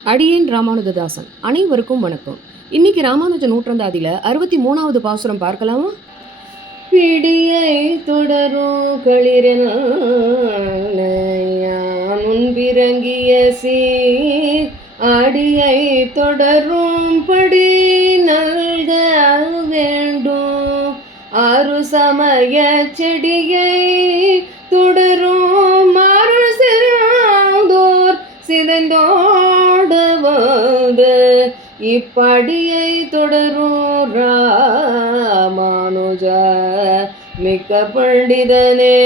அடியேன் ராமானுஜதாசன். அனைவருக்கும் வணக்கம். இன்னைக்கு ராமானுஜ நூற்றந்தாதியில 63வது பாசுரம் பார்க்கலாமா? பிடியை தொடரும் களிரன் பிறங்கிய சீர் அடியை தொடரும் படி நல்க வேண்டும். ஆறு சமய செடியை தொடரும் அருள் சிறந்தோர் சிதைந்தோடுவது இப்படியை தொடரும் ராமானுஜ மிக்க பண்டிதனே.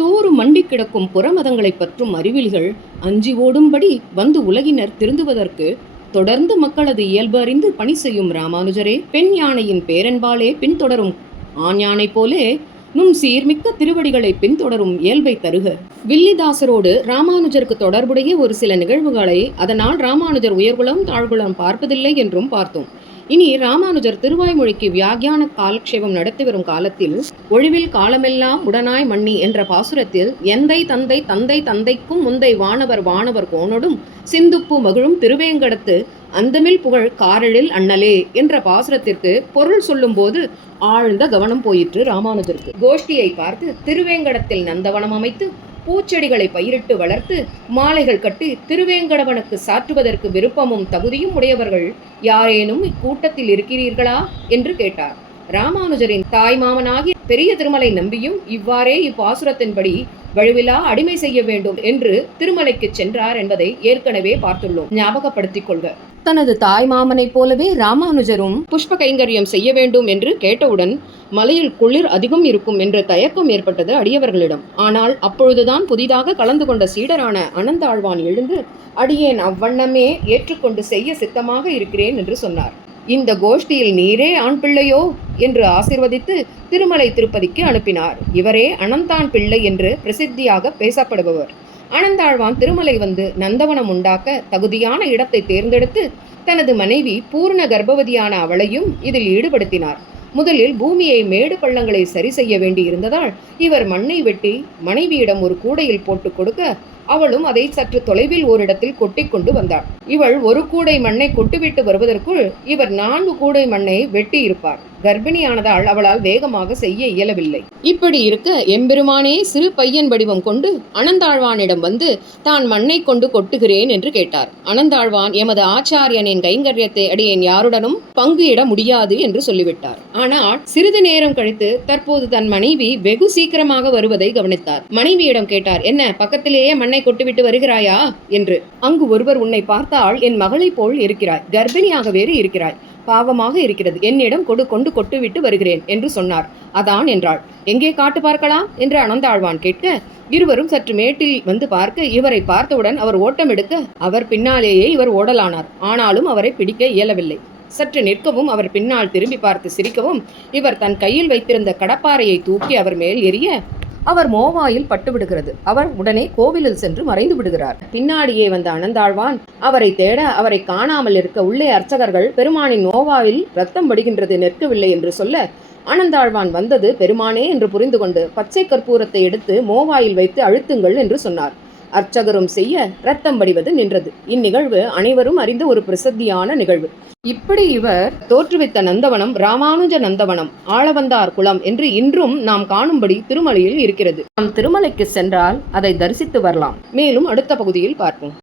தூறு மண்டி கிடக்கும் புறமதங்களை பற்றும் அறிவிலிகள் அஞ்சி ஓடும்படி வந்து உலகினர் திருந்துவதற்கு தொடர்ந்து மக்களது இயல்பு அறிந்து பணி செய்யும் ராமானுஜரே, பெண் யானையின் பேரன்பாலே பின்தொடரும் ஆண் யானை போலே நும் சீர்மிக்க திருவடிகளை பின்தொடரும் இயல்பை தருக. வில்லிதாசரோடு ராமானுஜருக்கு தொடர்புடைய ஒரு சில நிகழ்வுகளை அதனால் ராமானுஜர் உயர்குலம் தாழ்குலம் பார்ப்பதில்லை என்றும் பார்த்தோம். இனி ராமானுஜர் திருவாய்மொழிக்கு வியாக்கியான காலக்ஷேபம் நடத்தி வரும் காலத்தில் ஒழிவில் காலமெல்லாம் உடனாய் மண்ணி என்ற பாசுரத்தில் எந்தை தந்தை தந்தை தந்தைக்கும் முந்தை வானவர் வானவர் கோனொடும் சிந்துப்பு மகிழும் திருவேங்கடத்து அந்தமில் புகழ் காரழில் அண்ணலே என்ற பாசுரத்திற்கு பொருள் சொல்லும் போது ஆழ்ந்த கவனம் போயிற்று ராமானுஜருக்கு. கோஷ்டியை பார்த்து திருவேங்கடத்தில் நந்தவனம் அமைத்து பூச்செடிகளை பயிரிட்டு வளர்த்து மாலைகள் கட்டி திருவேங்கடவனுக்கு சாற்றுவதற்கு விருப்பமும் தகுதியும் உடையவர்கள் யாரேனும் இக்கூட்டத்தில் இருக்கிறீர்களா என்று கேட்டார். ராமானுஜரின் தாய் மாமனாகி பெரிய திருமலை நம்பியும் இவ்வாறே இப்பாசுரத்தின்படி வழுவிலா அடிமை செய்ய வேண்டும் என்று திருமலைக்கு சென்றார் என்பதை ஏற்கனவே பார்த்துள்ளோம். ஞாபகப்படுத்திக் கொள்க. தனது தாய் மாமனைப் போலவே ராமானுஜரும் புஷ்ப கைங்கரியம் செய்ய வேண்டும் என்று கேட்டவுடன் மலையில் குளிர் அதிகம் இருக்கும் என்று தயக்கம் ஏற்பட்டது அடியவர்களிடம். ஆனால் அப்பொழுதுதான் புதிதாக கலந்து கொண்ட சீடரான அனந்தாழ்வான் எழுந்து, அடியேன் அவ்வண்ணமே ஏற்றுக்கொண்டு செய்ய சித்தமாக இருக்கிறேன் என்று சொன்னார். இந்த கோஷ்டியில் நீரே ஆண் பிள்ளையோ என்று ஆசீர்வதித்து திருமலை திருப்பதிக்கு அனுப்பினார். இவரே அனந்தான் பிள்ளை என்று பிரசித்தியாக பேசப்படுபவர். அனந்தாழ்வான் திருமலை வந்து நந்தவனம் உண்டாக்க தகுதியான இடத்தை தேர்ந்தெடுத்து தனது மனைவி பூர்ண கர்ப்பவதியான அவளையும் இதில் ஈடுபடுத்தினார். முதலில் பூமியை மேடு பள்ளங்களை சரி செய்ய வேண்டி இருந்ததால் இவர் மண்ணை வெட்டி மனைவியிடம் ஒரு கூடையில் போட்டு கொடுக்க அவளும் அதை சற்று தொலைவில் ஓரிடத்தில் கொட்டி கொண்டு வந்தாள். இவள் ஒரு கூடை மண்ணை கொட்டுவிட்டு வருவதற்குள் இவர் 4 கூடை மண்ணை வெட்டி இருப்பார். கர்ப்பிணியானதால் அவளால் வேகமாக செய்ய இயலவில்லை. இப்படி இருக்க எம்பெருமானே சிறு பையன் வடிவம் கொண்டு அனந்தாழ்வானிடம் வந்து தான் மண்ணை கொண்டு கொட்டுகிறேன் என்று கேட்டார். அனந்தாழ்வான் எமது ஆச்சாரியனின் கைங்கரியத்தை அடியேன் யாருடனும் பங்கு இட முடியாது என்று சொல்லிவிட்டார். ஆனால் சிறிது நேரம் கழித்து தற்போது தன் மனைவி வெகு சீக்கிரமாக வருவதை கவனித்தார். மனைவியிடம் கேட்டார், என்ன பக்கத்திலேயே மண்ணை கொட்டுவிட்டு வருகிறாயா என்று. அங்கு ஒருவர், உன்னை பார்த்தால் என் மகளை போல் இருக்கிறாய், கர்ப்பிணியாக வேறு இருக்கிறாய், பாவமாக இருக்கிறது, என்னிடம் கொண்டு கொட்டுவிட்டு வருகிறேன் என்று சொன்னார். அதான் என்றாள். எங்கே காட்டு பார்க்கலாம் என்று அனந்தாழ்வான் கேட்க இருவரும் சற்று மேட்டில் வந்து பார்க்க இவரை பார்த்தவுடன் அவர் ஓட்டம் எடுக்க அவர் பின்னாலேயே இவர் ஓடலானார். ஆனாலும் அவரை பிடிக்க இயலவில்லை. சற்று நிற்கவும் அவர் பின்னால் திரும்பி பார்த்து சிரிக்கவும் இவர் தன் கையில் வைத்திருந்த கடப்பாறையை தூக்கி அவர் மேல் எறிய அவர் மோவாயில் பட்டுவிடுகிறது. அவர் உடனே கோவிலில் சென்று மறைந்து விடுகிறார். பின்னாடியே வந்த அனந்தாழ்வான் அவரை தேட அவரை காணாமல் இருக்க உள்ளே அர்ச்சகர்கள் பெருமானின் மோவாயில் ரத்தம் வடிகின்றது, நிற்கவில்லை என்று சொல்ல அனந்தாழ்வான் வந்தது பெருமானே என்று புரிந்து கொண்டு பச்சை கற்பூரத்தை எடுத்து மோவாயில் வைத்து அழுத்துங்கள் என்று சொன்னார். அர்ச்சகரும் செய்ய இரத்தம் வடிவது நின்றது. இந்நிகழ்வு அனைவரும் அறிந்த ஒரு பிரசித்தியான நிகழ்வு. இப்படி இவர் தோற்றுவித்த நந்தவனம் ராமானுஜ நந்தவனம் ஆளவந்தார் குளம் என்று இன்றும் நாம் காணும்படி திருமலையில் இருக்கிறது. நாம் திருமலைக்கு சென்றால் அதை தரிசித்து வரலாம். மேலும் அடுத்த பகுதியில் பார்ப்போம்.